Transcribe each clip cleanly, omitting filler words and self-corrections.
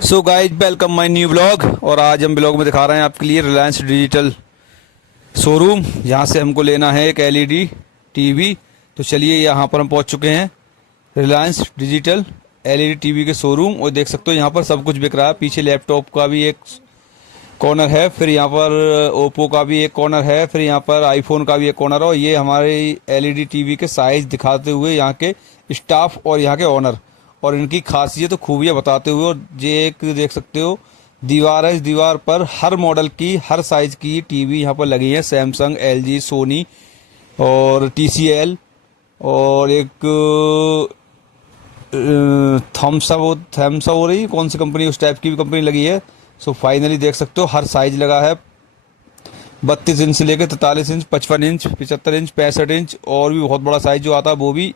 So guys welcome my new blog. और आज हम ब्लॉग में दिखा रहे हैं आपके लिए रिलायंस डिजिटल शोरूम, जहाँ से हमको लेना है एक एलईडी टीवी। तो चलिए यहाँ पर हम पहुँच चुके हैं रिलायंस डिजिटल एलईडी टीवी के शोरूम। और देख सकते हो यहाँ पर सब कुछ बिक रहा है। पीछे लैपटॉप का भी एक कॉर्नर है, फिर यहाँ पर ओप्पो का भी एक कॉर्नर है, फिर यहाँ पर आईफोन का भी एक कॉर्नर है। और ये हमारे एलईडी टीवी के साइज दिखाते हुए यहाँ के स्टाफ और यहाँ के ओनर और इनकी खासियत खूबियाँ बताते हुए। और ये एक देख सकते हो दीवार है, इस दीवार पर हर मॉडल की हर साइज की टीवी यहाँ पर लगी है। सैमसंग, एलजी, सोनी और टीसीएल और एक थम्स हो रही, कौन सी कंपनी, उस टाइप की भी कंपनी लगी है। सो फाइनली देख सकते हो हर साइज लगा है, 32 इंच से लेकर 43 इंच, 55 इंच, 75 इंच, 65 इंच और भी बहुत बड़ा साइज जो आता है वो भी।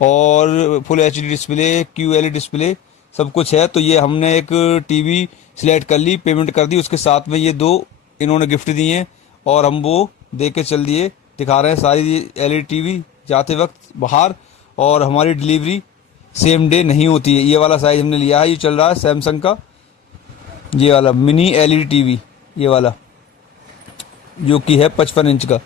और फुल एचडी डिस्प्ले, क्यूएलई डिस्प्ले सब कुछ है। तो ये हमने एक टीवी सिलेक्ट कर ली, पेमेंट कर दी, उसके साथ में ये दो इन्होंने गिफ्ट दिए और हम वो दे के चल दिए। दिखा रहे हैं सारी एलईडी टीवी जाते वक्त बाहर। और हमारी डिलीवरी सेम डे नहीं होती है। ये वाला साइज हमने लिया है, ये चल रहा है सैमसंग का, ये वाला मिनी एलईडी टीवी, ये वाला जो कि है 55 इंच का।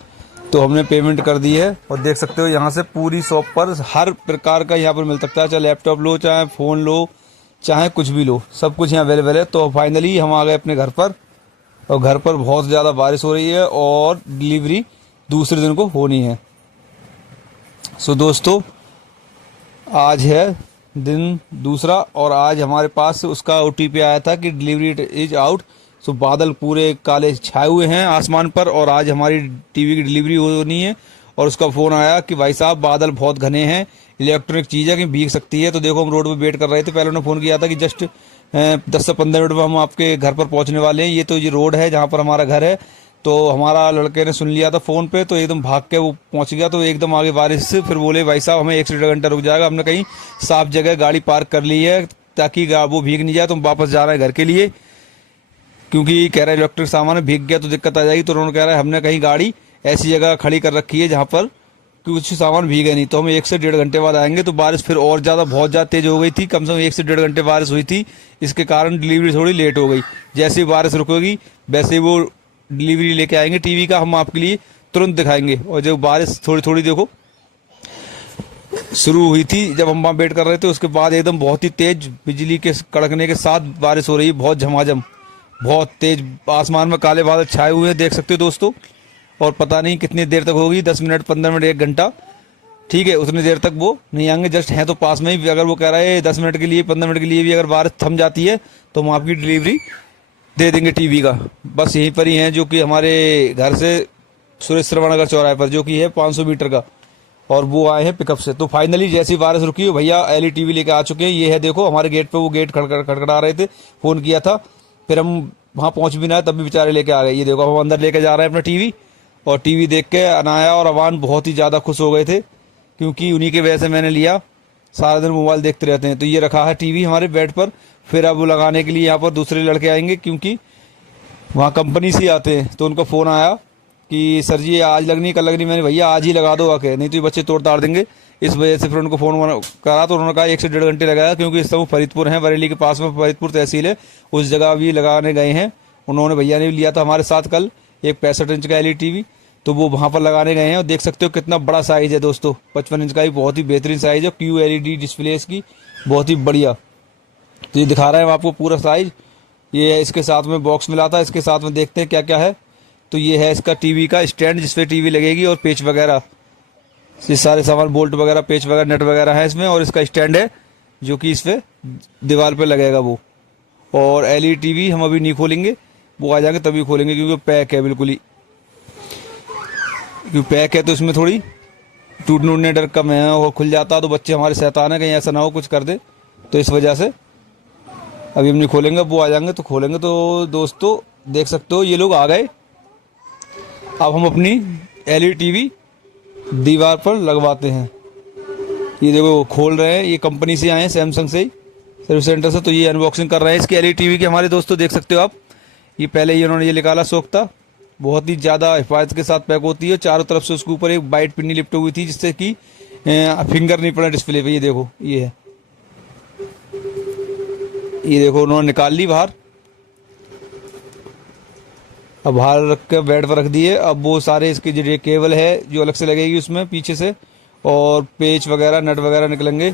तो हमने पेमेंट कर दी है और देख सकते हो यहाँ से पूरी शॉप पर हर प्रकार का यहाँ पर मिल सकता है। चाहे लैपटॉप लो, चाहे फ़ोन लो, चाहे कुछ भी लो, सब कुछ यहाँ अवेलेबल है। तो फाइनली हम आ गए अपने घर पर और घर पर बहुत ज़्यादा बारिश हो रही है और डिलीवरी दूसरे दिन को होनी है। सो दोस्तों आज है दिन दूसरा और आज हमारे पास उसका ओटीपी आया था कि डिलीवरी इज आउट। सो बादल पूरे काले छाए हुए हैं आसमान पर और आज हमारी टीवी की डिलीवरी होनी है। और उसका फ़ोन आया कि भाई साहब बादल बहुत घने हैं, इलेक्ट्रॉनिक चीज़ है कि भीग सकती है। तो देखो हम रोड पे वेट कर रहे थे, पहले उन्होंने फ़ोन किया था कि जस्ट 10 से 15 मिनट में हम आपके घर पर पहुंचने वाले हैं। ये रोड है जहाँ पर हमारा घर है। तो हमारा लड़के ने सुन लिया था फ़ोन पे, तो एकदम भाग के वो पहुंच गया। तो एकदम आगे बारिश से फिर बोले भाई साहब हमें 1 से 1.5 घंटा रुक जाएगा। हमने कहीं साफ जगह गाड़ी पार्क कर ली है ताकि वो भीग नहीं जाए। तो हम वापस जा रहे हैं घर के लिए, क्योंकि कह रहे इलेक्ट्रिक सामान है, भीग गया तो दिक्कत आ जाएगी। तो उन्होंने कह रहा है हमने कहीं गाड़ी ऐसी जगह खड़ी कर रखी है जहाँ पर कुछ सामान भीगे नहीं। तो हम 1 से 1.5 घंटे बाद आएंगे। तो बारिश फिर और ज़्यादा बहुत ज़्यादा तेज़ हो गई थी, कम से कम 1 से 1.5 घंटे बारिश हुई थी। इसके कारण डिलीवरी थोड़ी लेट हो गई। जैसे ही बारिश रुकेगी वैसे ही वो डिलीवरी लेके आएंगे टीवी का, हम आपके लिए तुरंत दिखाएंगे। और जब बारिश थोड़ी थोड़ी देखो शुरू हुई थी, जब हम वहाँ वेट कर रहे थे, उसके बाद एकदम बहुत ही तेज़ बिजली के कड़कने के साथ बारिश हो रही है, बहुत झमाझम, बहुत तेज। आसमान में काले बादल छाए हुए हैं, देख सकते हो दोस्तों। और पता नहीं कितनी देर तक होगी, 10 मिनट, 15 मिनट, 1 घंटा, ठीक है, उतनी देर तक वो नहीं आएंगे। जस्ट हैं तो पास में ही। अगर वो कह रहा है 10 मिनट के लिए, 15 मिनट के लिए भी अगर बारिश थम जाती है तो हम आपकी डिलीवरी दे देंगे टीवी का। बस यहीं पर ही हैं, जो कि हमारे घर से सुरेश श्रवण नगर चौराहे पर, जो कि है 500 मीटर का। और वो आए हैं पिकअप से। तो फाइनली जैसी बारिश रुकी है भैया एलईडी टीवी लेके आ चुके हैं। ये है देखो हमारे गेट पे, वो गेट खड़खड़ा रहे थे, फ़ोन किया था, फिर हम वहाँ पहुँच भी ना है तब भी बेचारे लेके आ गए। ये देखो हम अंदर लेके जा रहे हैं अपना टीवी। और टीवी देख के अनाया और अवान बहुत ही ज़्यादा खुश हो गए थे, क्योंकि उन्हीं के वजह से मैंने लिया। सारा दिन मोबाइल देखते रहते हैं। तो ये रखा है टीवी हमारे बेड पर। फिर अब वो लगाने के लिए यहाँ पर दूसरे लड़के आएंगे, क्योंकि वहाँ कंपनी से आते हैं। तो उनका फ़ोन आया कि सर जी आज लगनी, कल लगनी। मैंने भैया आज ही लगा दो आके, नहीं तो ये बच्चे तोड़ ताड़ देंगे। इस वजह से फिर उनको फ़ोन करा तो उन्होंने कहा 1 से 1.5 घंटे लगाया, क्योंकि इस समय फरीदपुर हैं, बरेली के पास में फरीदपुर तहसील है, उस जगह भी लगाने गए हैं। उन्होंने भैया ने भी लिया था हमारे साथ कल एक 65 इंच का एलईडी टीवी, तो वो वहाँ पर लगाने गए हैं। और देख सकते हो कितना बड़ा साइज़ है दोस्तों, 55 इंच का ही बहुत ही बेहतरीन साइज़ है। QLED डिस्प्ले इसकी बहुत ही बढ़िया। तो ये दिखा रहे हैं आपको पूरा साइज़। ये इसके साथ में बॉक्स मिला था, इसके साथ में देखते हैं क्या क्या है। तो ये है इसका टीवी का स्टैंड, जिसपे टीवी लगेगी, और पेच वगैरह, ये सारे सामान, बोल्ट वगैरह, पेच वगैरह, नट वगैरह है इसमें। और इसका स्टैंड है जो कि इस पर दीवार पे लगेगा वो। और एलईडी टीवी हम अभी नहीं खोलेंगे, वो आ जाएंगे तभी खोलेंगे, क्योंकि पैक है बिल्कुल ही। क्योंकि पैक है तो इसमें थोड़ी टूटने डर कम है, और खुल जाता तो बच्चे हमारे शैतान है, कहीं ऐसा ना हो कुछ कर दे। तो इस वजह से अभी हम नहीं खोलेंगे, वो आ जाएंगे तो खोलेंगे। तो दोस्तों देख सकते हो ये लोग आ गए। अब हम अपनी एलईडी टीवी दीवार पर लगवाते हैं। ये देखो खोल रहे हैं, ये कंपनी से आए हैं, सैमसंग से ही, सर्विस सेंटर से। तो ये अनबॉक्सिंग कर रहे हैं इसकी एलईडी टीवी की हमारे दोस्तों, देख सकते हो आप। ये पहले ही उन्होंने ये निकाला सोख्ता, बहुत ही ज़्यादा हिफाजत के साथ पैक होती है। चारों तरफ से उसके ऊपर एक वाइट पिन्नी लिपटी हुई थी, जिससे कि फिंगर नहीं पड़ा डिस्प्ले पे। ये देखो ये है, ये देखो उन्होंने निकाल ली बाहर। अब बाहर रख के बेड पर रख दिए। अब वो सारे इसके जो केबल है जो अलग से लगेगी उसमें पीछे से, और पेच वगैरह नट वगैरह निकलेंगे।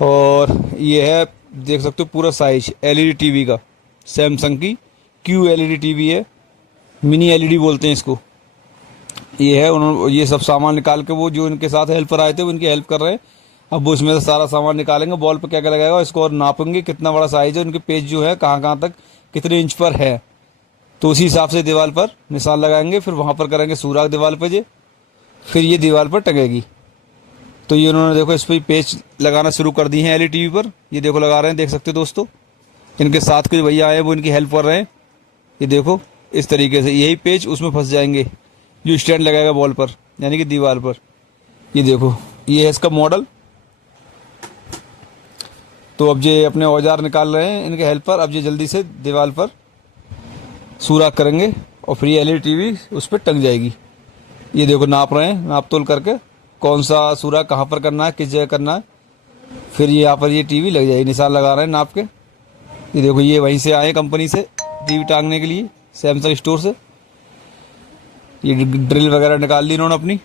और ये है देख सकते हो पूरा साइज एलईडी टीवी का, सैमसंग की क्यू एलईडी टीवी है, मिनी एलईडी बोलते हैं इसको। ये है उन्होंने ये सब सामान निकाल के, वो जो इनके साथ हेल्पर आए थे वो इनकी हेल्प कर रहे हैं। अब वो इसमें से सारा सामान निकालेंगे, बॉल पे क्या क्या लगाएगा इसको, और नापेंगे कितना बड़ा साइज है, उनके पेज जो है कहाँ कहाँ तक कितने इंच पर है, तो उसी हिसाब से दीवार पर निशान लगाएंगे। फिर वहाँ पर करेंगे सुराख दीवार पर जे, फिर ये दीवार पर टंगेगी। तो ये उन्होंने देखो इस पर पेच लगाना शुरू कर दी है एलईडी टीवी पर। ये देखो लगा रहे हैं, देख सकते हो दोस्तों। इनके साथ के भैया आए हैं वो इनकी हेल्प कर रहे हैं। ये देखो इस तरीके से यही पेच उसमें फंस जाएंगे जो स्टैंड लगाएगा बॉल पर, यानी कि दीवार पर। ये देखो ये है इसका मॉडल। तो अब ये अपने औजार निकाल रहे हैं इनके हेल्प पर। अब ये जल्दी से दीवार पर सुराख करेंगे और फिर ये एलईडी टीवी उस पर टंग जाएगी। ये देखो नाप रहे हैं, नाप तोल करके कौन सा सुराख कहाँ पर करना है, किस जगह करना है। फिर ये यहाँ पर ये टीवी लग जाएगी, निशान लगा रहे हैं नाप के। ये देखो ये वहीं से आए कंपनी से टीवी टांगने के लिए, सैमसंग स्टोर से। ये ड्रिल वगैरह निकाल ली इन्होंने अपनी,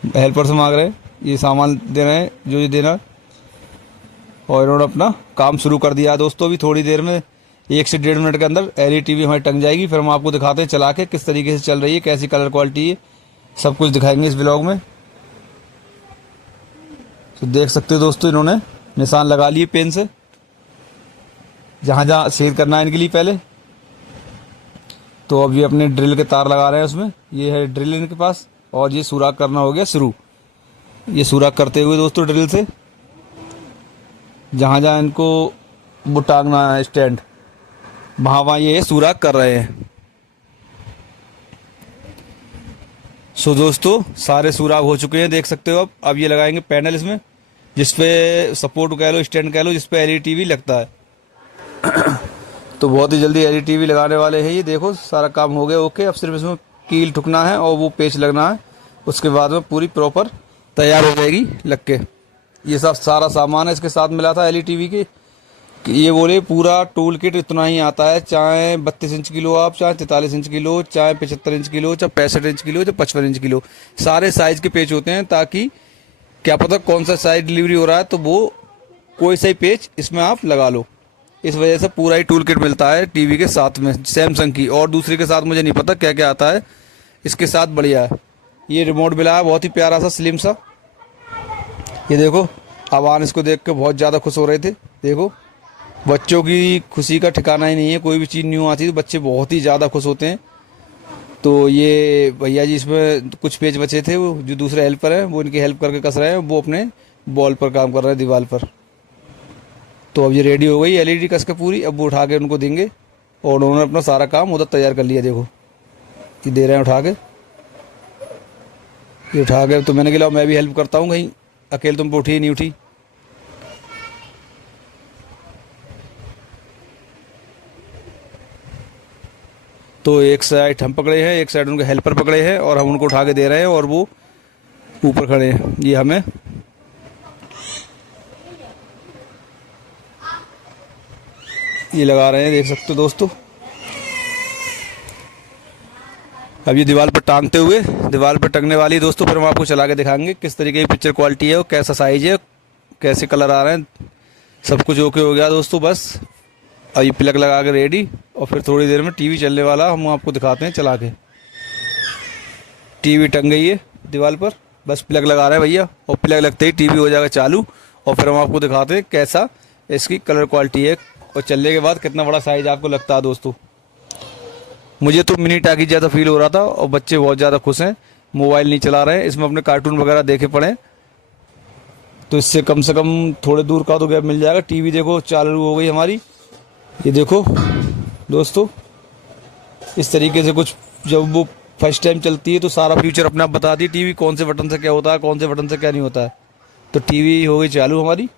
हेल्पर से मांग रहे हैं, ये सामान दे रहे हैं जो ये देना। और इन्होंने अपना काम शुरू कर दिया है दोस्तों। अभी थोड़ी देर में 1 से 1.5 मिनट के अंदर एलईडी टीवी हमारी टंग जाएगी। फिर हम आपको दिखाते हैं चला के किस तरीके से चल रही है, कैसी कलर क्वालिटी है, सब कुछ दिखाएंगे इस ब्लॉग में। तो देख सकते हो दोस्तों इन्होंने निशान लगा लिए पेन से, जहाँ जहाँ छेद करना है इनके लिए पहले। तो अब ये अपने ड्रिल के तार लगा रहे हैं उसमें, ये है ड्रिल इनके पास। और ये सुराख करना हो गया शुरू। ये सुराख करते हुए दोस्तों ड्रिल से जहाँ जहाँ इनको वो टांगना है स्टैंड, वहाँ वहाँ ये सुराख कर रहे हैं। सो दोस्तों सारे सुराख हो चुके हैं, देख सकते हो। अब ये लगाएंगे पैनल इसमें, जिसपे सपोर्ट कह लो, स्टैंड कह लो, जिसपे एलईडी टीवी लगता है। तो बहुत ही जल्दी एलईडी टीवी लगाने वाले हैं। ये देखो सारा काम हो गया ओके। अब सिर्फ इसमें कील ठुकना है और वो पेच लगना है, उसके बाद में पूरी प्रॉपर तैयार हो जाएगी लग के। ये सब सारा सामान है इसके साथ मिला था एलईडी टीवी के। ये बोले पूरा टूल किट इतना ही आता है, चाहे 32 इंच की लो आप, चाहे 43 इंच की लो, चाहे 75 इंच की लो, चाहे 65 इंच की लो, चाहे 55 इंच की लो। सारे साइज के पेच होते हैं, ताकि क्या पता कौन सा साइज डिलीवरी हो रहा है, तो वो कोई सा ही पेच इसमें आप लगा लो। इस वजह से पूरा ही टूल किट मिलता है टीवी के साथ में सैमसंग की। और दूसरे के साथ मुझे नहीं पता क्या क्या आता है, इसके साथ बढ़िया है। ये रिमोट मिला है बहुत ही प्यारा सा स्लिम सा। ये देखो आवान इसको देख के बहुत ज़्यादा खुश हो रहे थे। देखो बच्चों की खुशी का ठिकाना ही नहीं है, कोई भी चीज़ न्यू आती है तो बच्चे बहुत ही ज़्यादा खुश होते हैं। तो ये भैया जी इसमें कुछ पेज बचे थे, वो जो दूसरे हेल्पर हैं वो इनकी हेल्प करके कस रहे हैं, वो अपने बॉल पर काम कर रहे हैं दीवार पर। तो अब ये रेडी हो गई एलईडी कस के पूरी। अब वो उठा के उनको देंगे और उन्होंने अपना सारा काम उधर तैयार कर लिया। देखो ये दे रहे हैं उठा के, ये उठा के। तो मैंने कहा मैं भी हेल्प करता हूँ, कहीं अकेले तुम पे उठी नहीं उठी। तो एक साइड हम पकड़े हैं, एक साइड उनके हेल्पर पकड़े हैं, और हम उनको उठा के दे रहे हैं और वो ऊपर खड़े हैं। ये हमें ये लगा रहे हैं, देख सकते हो दोस्तों। अब ये दीवार पर टांगते हुए, दीवार पर टंगने वाली दोस्तों, फिर हम आपको चला के दिखाएंगे किस तरीके की पिक्चर क्वालिटी है और कैसा साइज है, कैसे कलर आ रहे हैं। सब कुछ ओके हो गया दोस्तों बस। अब ये प्लग लगा के रेडी, और फिर थोड़ी देर में टीवी चलने वाला, हम आपको दिखाते हैं चला के। टीवी टंग गई है दीवार पर, बस प्लग लगा रहे हैं भैया, और प्लग लगते ही टीवी हो जाएगा चालू। और फिर हम आपको दिखाते हैं कैसा इसकी कलर क्वालिटी है और चलने के बाद कितना बड़ा साइज आपको लगता है दोस्तों। मुझे तो मिनी टाकी ज़्यादा फील हो रहा था, और बच्चे बहुत ज़्यादा खुश हैं, मोबाइल नहीं चला रहे हैं, इसमें अपने कार्टून वगैरह देखे पड़े। तो इससे कम से कम थोड़े दूर का तो गैप मिल जाएगा। टीवी देखो चालू हो गई हमारी। ये देखो दोस्तों इस तरीके से कुछ, जब वो फर्स्ट टाइम चलती है तो सारा फ्यूचर अपने आप बताती है टीवी, कौन से बटन से क्या होता है, कौन से बटन से क्या नहीं होता है। तो टीवी हो गई चालू हमारी।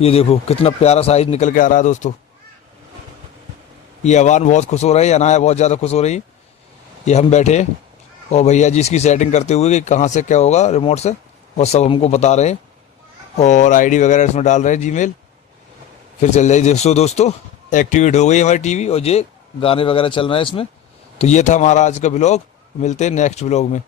ये देखो कितना प्यारा साइज निकल के आ रहा है दोस्तों। ये अवान बहुत खुश हो रही है, अनाया बहुत ज़्यादा खुश हो रही है। ये हम बैठे और भैया जी इसकी सेटिंग करते हुए कि कहाँ से क्या होगा रिमोट से, और सब हमको बता रहे हैं, और आईडी वगैरह इसमें डाल रहे हैं जीमेल। फिर चल जाइए दोस्तों एक्टिवेट हो गई हमारी टीवी और ये गाने वगैरह चल रहे हैं इसमें। तो ये था हमारा आज का ब्लॉग, मिलते हैं नेक्स्ट ब्लॉग में।